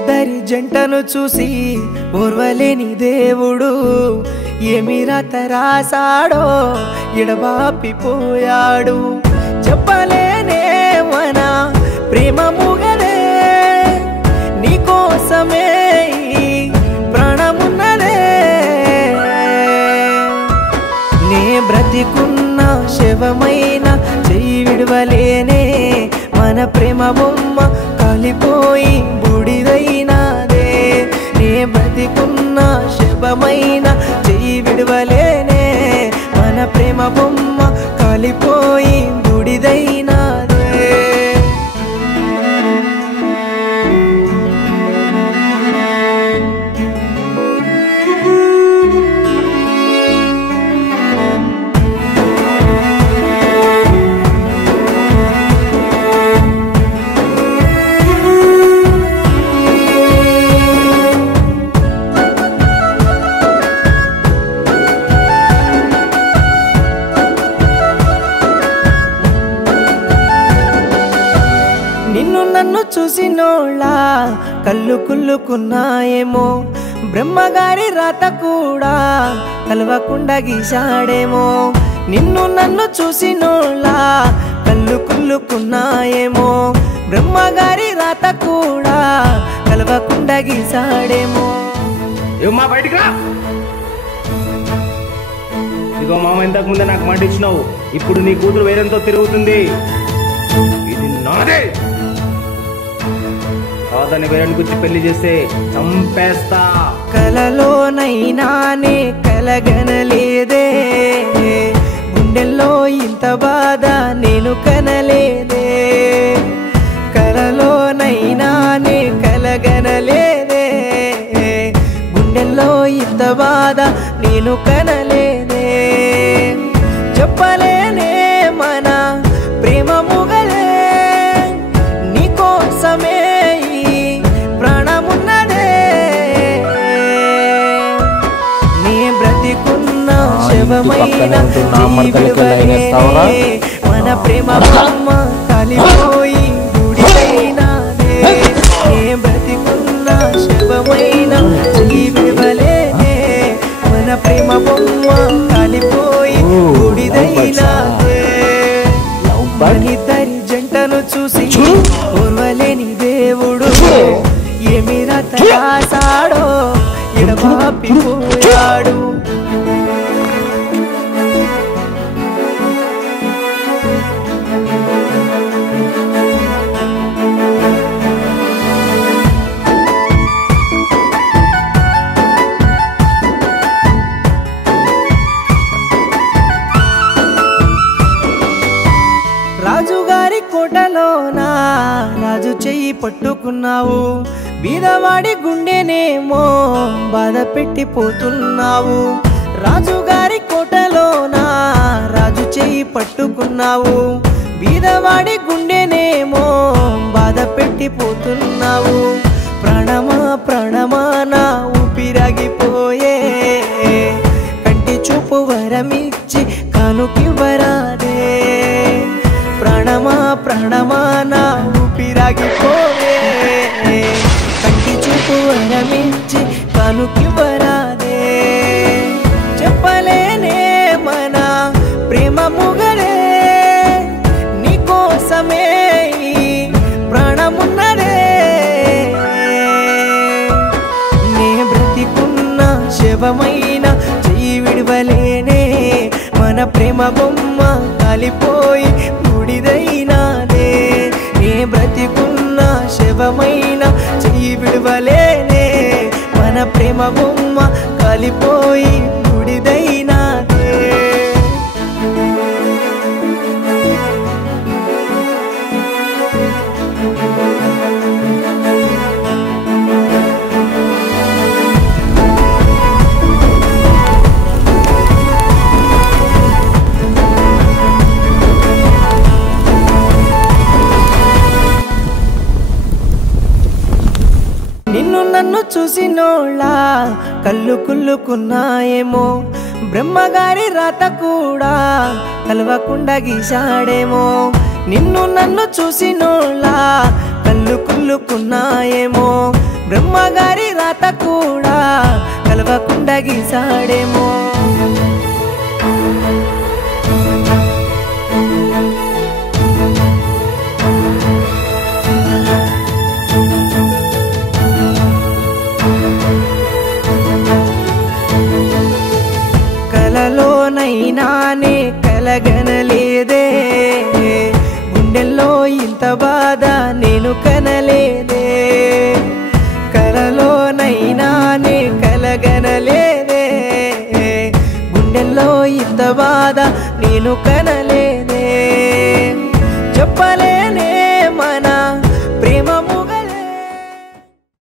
మనిద్దరి జంటను చూసి ఓర్వలేని దేవుడు ఏమి రాత రాసాడో ఎడబాపిపోయాడు. చెప్పలేనే మన ప్రేమ ముగదే, నీకోసమే ప్రాణమున్నదే. నే బ్రతికున్న శవమైన చెయ్యి విడవలేనే, మన ప్రేమ బొమ్మ కాలిపోయి బూడిదైనాదే. నే బ్రతికున్న శవమైన చెయ్యి విడవలేనే, మన ప్రేమ బొమ్మ కాలిపోయి బూడిదైనాదే. నిన్ను నన్ను చూసినోళ్ళ కళ్ళు కుళ్ళుకున్నాయేమో, బ్రహ్మగారి రాత కూడా కలవకుండా గీశాడేమో. నిన్ను నన్ను చూసినోళ్ళ కళ్ళు కుళ్ళుకున్నాయేమో, బ్రహ్మగారి రాత కూడా కలవకుండా గీశాడేమో. ఏమ్మా బయటికి రా. ఇదిగో మామ, ఇంతకు ముందే నాకు మాట ఇచ్చినావు, ఇప్పుడు నీ కూతురు వేరేంతో తిరుగుతుంది. ఇది నాదే. కాదని వేరేని గురించి పెళ్లి చేస్తే చంపేస్తా. కలలోనైనానే కలగనలేదే, గుండెల్లో ఇంత బాధ నేను కనలేదే. కలలోనైనానే కలగనలేదే, గుండెల్లో ఇంత బాధ నేను కనలేదే. చెప్పలేనే మన ప్రేమ ముగలే, నీకోసమే ప్రాణమున్నదే. నీ బ్రతికున్న శవమైన మన ప్రేమ బొమ్మ కాలిపోయి బూడిదైనాదే. నీ బ్రతికున్న శవమైన జీవివలేనే, మన ప్రేమ బొమ్మ కాలిపోయి బూడిదైనాదే. మనిద్దరి జంటను చూసి ఓర్వలేని దేవుడు ఏమి రాత రాసాడో ఎడబాపిపోయాడు. రాజుగారి కోటలోనా రాజు చెయ్యి పట్టుకున్నావు, బీదవాడి గుండెనేమో బాధ పెట్టిపోతున్నావు. రాజుగారి కోటలోనా రాజు చెయ్యి పట్టుకున్నావు, బీదవాడి గుండెనేమో బాధ పెట్టిపోతున్నావు. ప్రాణమా ప్రాణమా నా ఊపిరాగిపోయే, కంటి చూపు వరమిచ్చి కానుకివ్వరాదే. ప్రాణమా ప్రాణమా నా ఊపిరాగిపోయే, కంటి చూపు వరమిచ్చి కానుకివ్వరాదే. చెప్పలేనే మన ప్రేమ ముగలే, నీకోసమే ప్రాణమున్నదే. నే బ్రతికున్న శవమైన చెయ్యి విడవలేనే, మన ప్రేమ బొమ్మ కాలిపోయి బూడిదైనాదే. నే బ్రతికున్న శవమైన చెయ్యి విడవలేనే, మన ప్రేమ బొమ్మ కాలిపోయి బూడిదైనాదే. నిన్ను నన్ను చూసినోళ్ళ కళ్ళు కుళ్ళుకున్నాయేమో, బ్రహ్మగారి రాత కూడా కలవకుండా గీశాడేమో. నిన్ను నన్ను చూసినోళ్ళ కళ్ళు కుళ్ళుకున్నాయేమో, బ్రహ్మగారి రాత కూడా కలవకుండా గీసాడేమో. కలలోనైనానే కలగనలేదే, గుండెల్లో ఇంత బాధ నేను కనలేదే. కలలోనైనానే కలగనలేదే, గుండెల్లో ఇంత బాధ నేను కనలే.